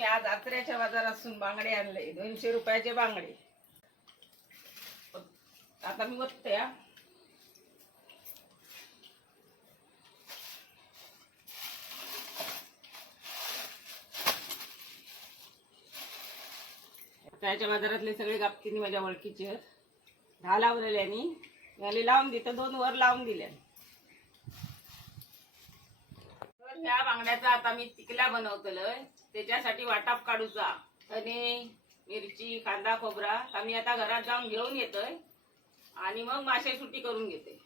मी आज आत्र्याच्या बाजारातून बांगडे आणले. दोनशे रुपयाचे बांगडे. आता मी बघते हा. त्याच्या बाजारातले सगळे गापतीने माझ्या ओळखीचे आहेत. दहा लावलेल्यानी आणि लावून दिलं दोन वर लावून दिल्या त्या ह्या बांगड्याचा आता मी तिकला बनवतलोय त्याच्यासाठी वाटाप काढूचा धने मिरची कांदा खोबरा आम्ही आता घरात जाऊन घेऊन येतोय. आणि मग मासे सुटी करून घेते.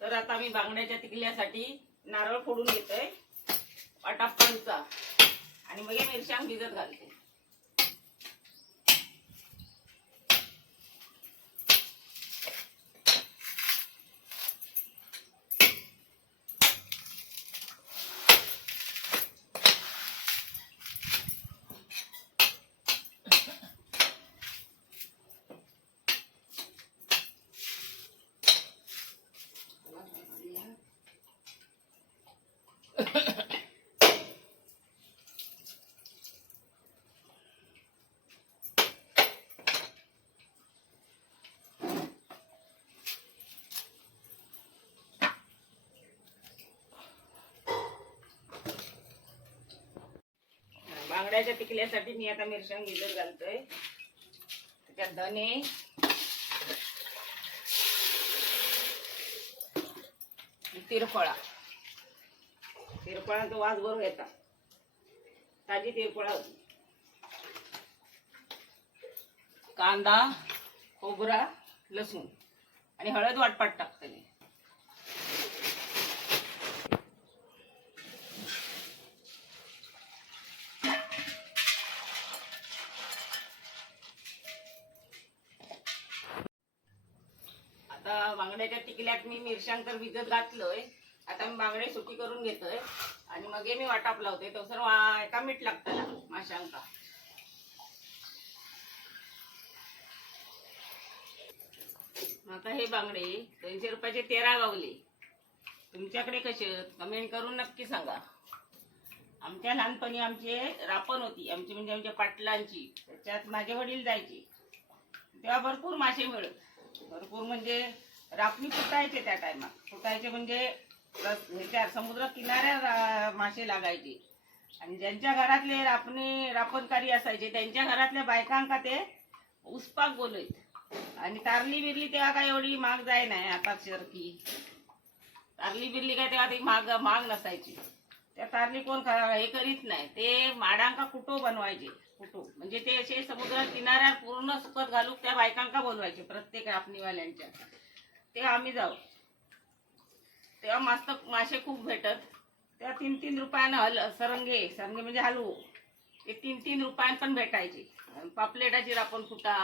तर आता मी बांगड्याच्या तिकल्यासाठी नारळ फोडून घेतोय. वाटाप काढूचा. आणि मग या मिरच्या भिजत घालते. बांगड्याच्या टिकल्यासाठी मी आता मिरच्या भिजत घालतोय. त्याच्यात धने. तिरफळा. तिरफळाचा वास बरोबर येतात ताजी तिरफळा होती. कांदा खोबरा लसूण आणि हळद वाटपाट टाकते बांगड्याच्या मी मिरशांग तर भिजत घातलंय. आता मी बांगडे सुकी करून घेतोय. आणि मग हे मी वाटाप लावते. तो वा- एका मीठ लागतं माशांका. आता हे बांगडे दोनशे रुपयाचे तेरा गावले. तुमच्याकडे कसे कमेंट करून नक्की सांगा. आमच्या लहानपणी आमचे रापण होती. आमची म्हणजे आमच्या पाटलांची. त्याच्यात माझे वडील जायचे. तेव्हा भरपूर मासे मिळत. भरपूर म्हणजे रापणी फुटायचे त्या टायमात फुटायचे म्हणजे ह्याच्या समुद्र किनाऱ्या मासे लागायचे. आणि ज्यांच्या घरातले रापणी रापणकारी असायचे त्यांच्या घरातल्या बायकांका ते उसपाक बोलत आणि तारली बिरली तेव्हा काय एवढी महाग जाय नाही आता सारखी तारली बिरली काय तेव्हा ती महाग महाग नसायची. त्या तारली कोण हे करीत नाही ते माडांका कुटो बनवायचे. कुटो. म्हणजे ते असे समुद्र किनाऱ्यावर पूर्ण सुकत घालून त्या बायकांका बोलवायचे प्रत्येक रापणीवाल्यांच्या. ते आम्ही जाऊ. तेव्हा मस्त मासे खूप भेटत. तेव्हा तीन तीन रुपयानं हल सरंगे सरंगे म्हणजे हलवू. ते तीन तीन रुपयान पण भेटायचे. पापलेटाची रापण फुटा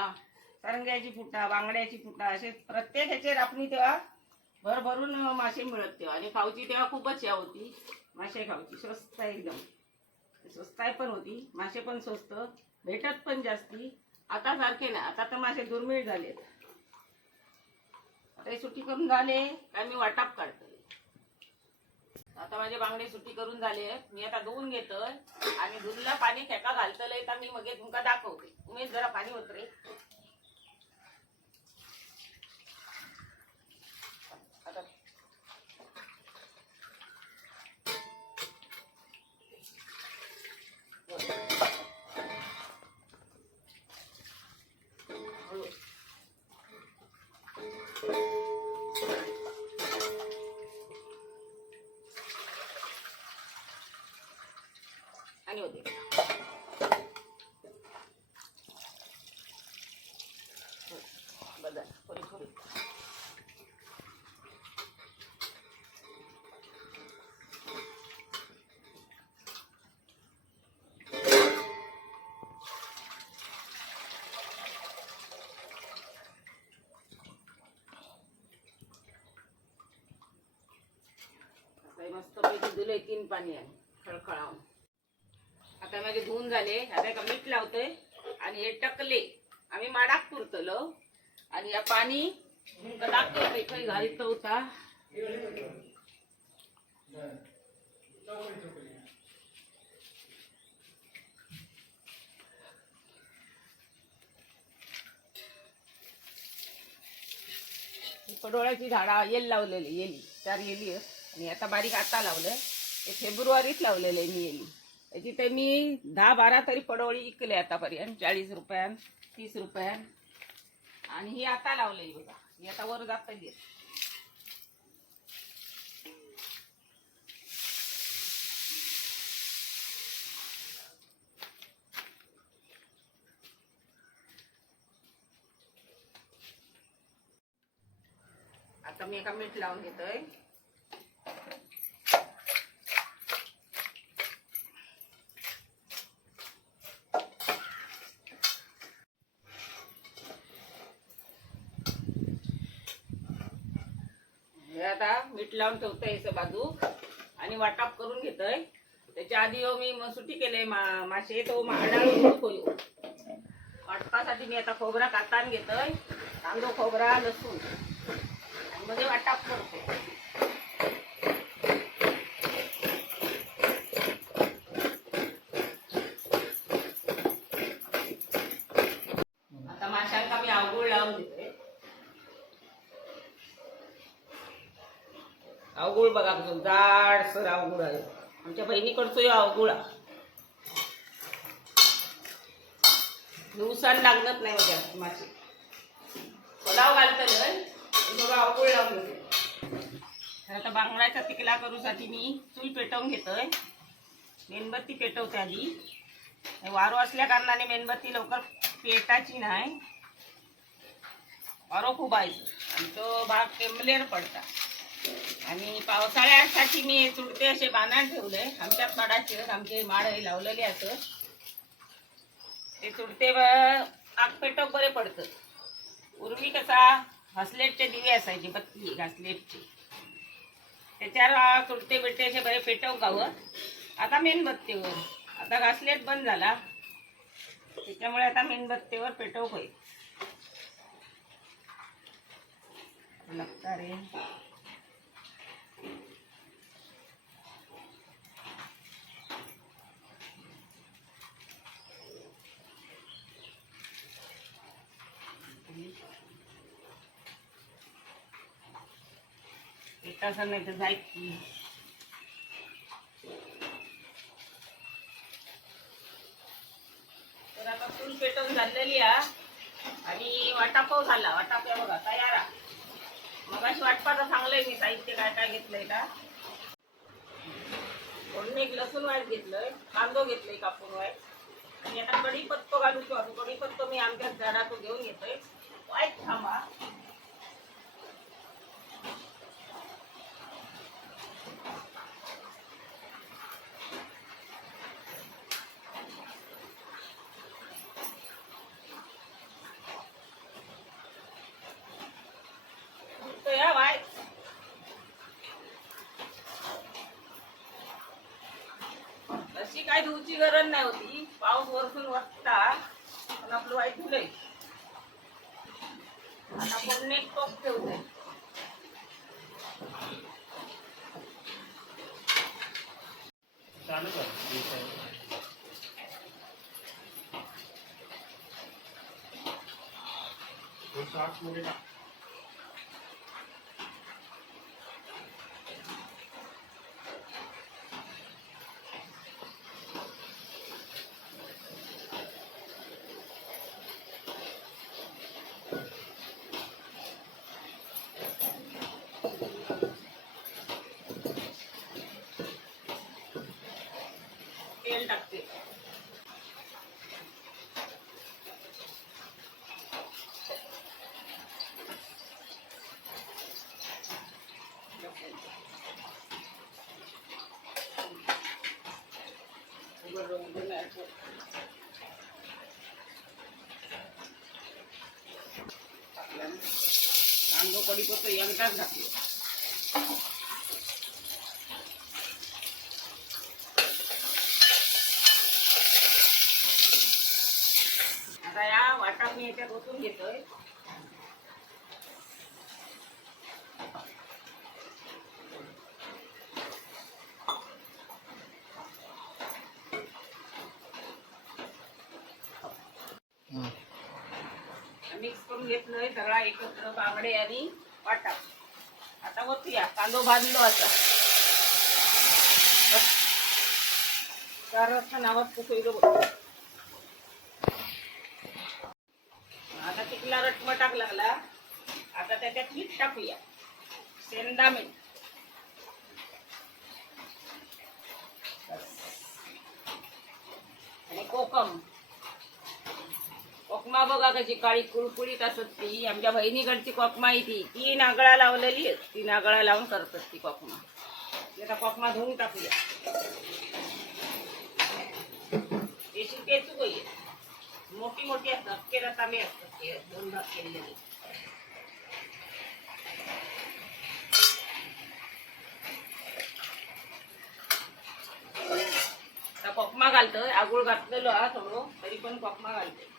सरंग्याची फुटा बांगड्याची फुटा असे प्रत्येक ह्याचे रापणी तेव्हा भरभरून मासे मिळत तेव्हा. आणि खाऊची तेव्हा खूपच या होती. मासे खाऊची स्वस्त आहे एकदम. स्वस्त आहे पण होती. मासे पण स्वस्त. भेटत पण जास्ती. आता सारखे नाही. आता तर मासे दुर्मिळ झालेत. आता हे सुट्टी करून झाले काय मी वाटाप काढतोय आता माझे बांगडे सुट्टी करून झाले मी आता धुवून घेतोय आणि धुतला पाणी खेका घालतलंय तर मी मग तुमका दाखवते. तुम्ही जरा पाणी होतरे मस्त दिले तीन पाणी आहे खळखळावून. आता माझे धुवून झाले आता एका मीठ लावतोय आणि हे टकले. आम्ही माडाक पुरतलो आणि या पाणी दाखवतोय काही घालीत होता पडोळ्याची झाडा येल लावलेली येली चार येली आहेत. आणि आता बारीक आता लावलंय. ते फेब्रुवारीत लावलेलं आहे मी. येली तिथे मी दहा बारा तरी पडवळी इकले आतापर्यंत. चाळीस रुपयान तीस रुपयान. आणि ही आता लावलंय बघा. ही आता वर जात आता मी एका मीठ लावून घेतोय हे आता मीठ लावून ठेवतोय असं बाजू. आणि वाटाप करून घेतोय. त्याच्या आधी हो मी सुटी केले मा मासे तो माडाळून वाटपासाठी मी आता खोबरा कातान घेतोय. कांदो खोबरा लसूण. आणि मध्ये वाटाप करतो आता माशांका मी अवगुळ लावून देते अवगुळ बघा कसं जाडसर अवगुळ आहे. आमच्या बहिणीकडचं हे अवगुळ नुकसान लागत नाही माझ्या मासे. पलाव घालतो थोडं अवगुळ लावून देते तर आता बांगड्याचा तिकला करूसाठी मी चूल पेटवून घेतोय. मेणबत्ती पेटवते आधी. वारू वारो असल्या कारणाने मेणबत्ती लवकर पेटायची नाही. वारो खूप आहे. आमचं भाग टेंबलेर पडता. आणि पावसाळ्यासाठी मी चुडते असे बांधान ठेवले. आमच्या पडाचे आमचे माड हे लावलेले असत ते चुडते व- आग बरे पडतं. उर्वी कसा हसलेटचे दिवे असायचे बत्ती घासलेटचे. त्याच्यावर तुडते बिडते असे बरे पेटव गावं. आता मेणबत्तीवर आता घासलेट बंद झाला. त्याच्यामुळे आता मेणबत्तीवर पेटव होईल. लागता रे. तसं नाही तर जाय तर आता चूल पेटवून झालेली आ आणि वाटापाव झाला. वाटापाव बघा तयार आहे. मग अशी वाटपाचं चांगलंय मी साहित्य काय काय घेतलंय का? फोडणी एक लसूण वाईट घेतलंय कांदो घेतलंय कापून वाईट. आणि आता कढीपत्तो घालू शकतो कढीपत्तो मी आमच्या झाडातून घेऊन येतोय वाईट थांबा तो या वाईट अशी काय धुवची गरज नाही होती. पाऊस वरसून वाटता पण आपलं वाईट धुलंय. आता कोण नेट टोक ठेवलंय चालू कर. फक्त एकदाच घातली आता या वाटा मी याच्यात ओतून घेतोय. मिक्स करून घेतलंय सगळा एकत्र बांगडे आणि वाटा. आता ओतूया. कांदो भाजलो आता. चार वाजता नावात कुकळीलो आता तिकला रटमटाक लागला आता त्याच्यात मीठ टाकूया. सेंदा मीठ आणि कोकम कोकमा बघा कशी काळी कुळकुळीत असत ती. आमच्या बहिणीकडची कॉकमा आहे ती. ती नागळा लावलेली ती नागळा लावून करतात ती कॉकमा. आता कॉकमा धुवून टाकूया. देशी केचू काही मोठी मोठी असतात. केला तांबे असतात. ते दोन भाग केलेले. आता कोकमा घालतोय. आगुळ घातलेलो हा थोडं. तरी पण कोकमा घालते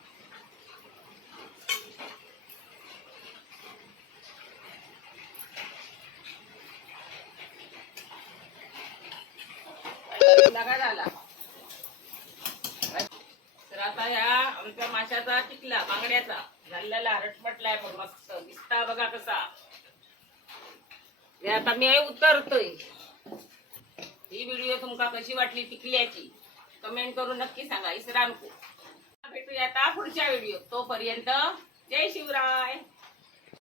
लागा आला तर आता ह्या आमच्या माशाचा टिकला बांगड्याचा. झालेला रटपटलाय बघ मस्त. दिसता बघा कसा. हे आता मी उतरतोय. ही व्हिडिओ तुमका कशी वाटली टिकल्याची कमेंट करून नक्की सांगा. इसरामको. भेटूया आता पुढच्या व्हिडिओ तोपर्यंत जय शिवराय.